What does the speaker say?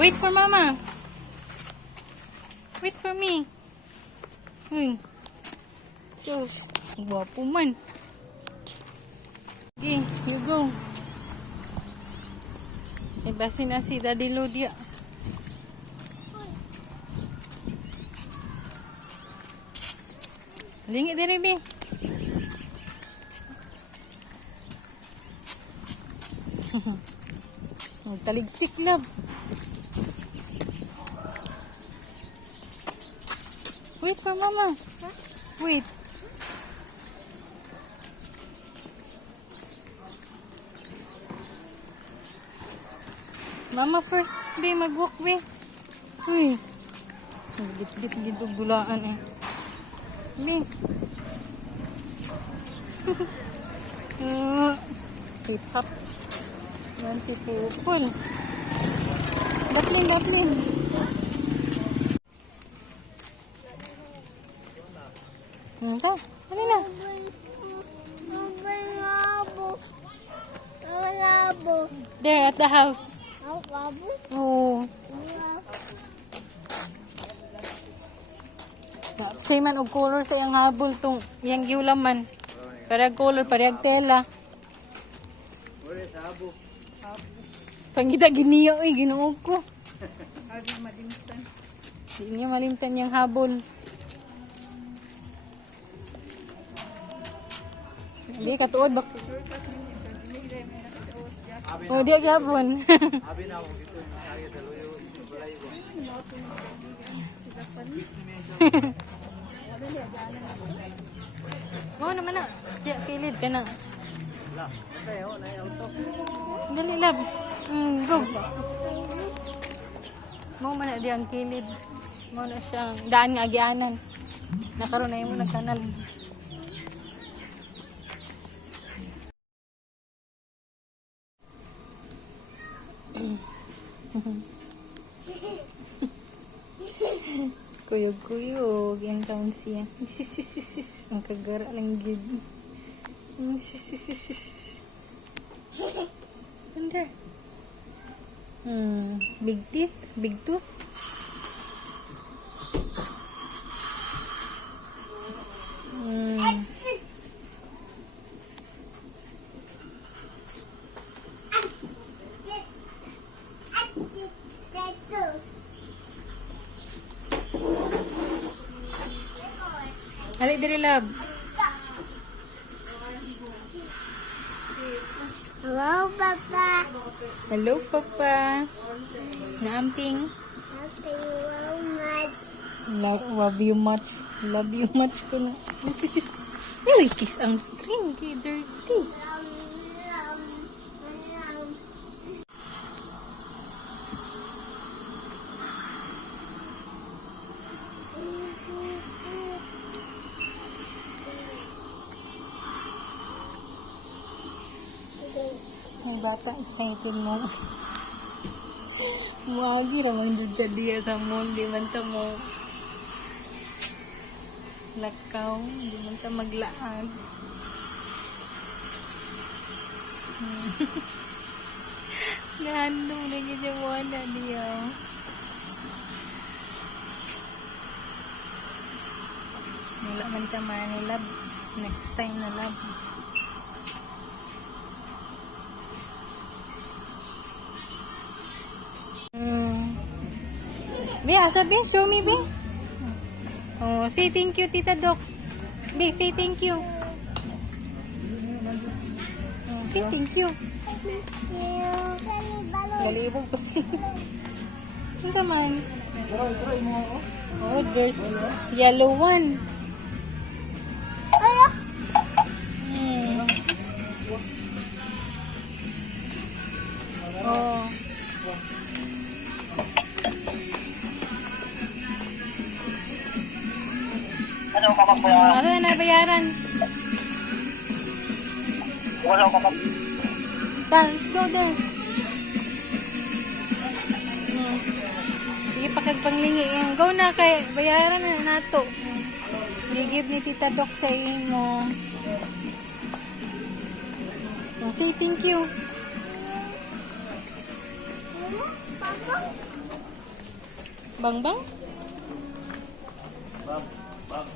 Wait for mama. Wait for me. So, guwapo man. Okay, you go. Eh, basi na si Daddy Lodia. Lingit din rin, taligsik love. Wait for mama. Huh? Wait. Mama first, be mag-walk, be. Uy. Git-git gito gulaan eh. Be. Wait up. Yan si Pupul. Daplin. Ito. Ano na? There at the house. Oh. Same man og color sa iyang habol tong iyang giulaman. Parehag color, parehag tela. Pangita giniyo ginuog ko. Hindi niya malimtan yung habol. Hindi katuod bak. Oh, dia gabon. Abi na ako dito ari sa luyo balay ko. Mo naman na. Kaya kilid ka na. La, tayo na auto. Dali lab. Go. Mo man na di ang kilid. Mo na siyang daan nga agianan. Nakaroon na yung nagkanal. Kuyog-kuyog yung taon siya. Ang kagara lang gid. Under. Big teeth, big tooth. Halik diri lab. Hello, Papa. Hello, Papa. Naamping. Love you much. Love you much ko na. Uy, kiss ang screen. Kay dirty. Ang bata, excited mo. Wagi ramang dudda diya sa mall. Di man ta mo lakaw. Di man ta maglaag. Nahandong na gidya mo na diya. Wala man ta manilab. Next time na lab. Be, sabi, show me, Be. Oh, say thank you, Tita Doc. Be, say thank you. Okay, thank you. Galibog pa siya. Ano naman? Oh, there's yellow one. Oh. Ano ka pa bayaran? Ano na bayaran? Wala ka pa. Let's go there. Sige, pakagpanglingi. Go na kay bayaran na nato. Gigib ni Tita Doc sa inyo. Say thank you. Bang bang? Bang.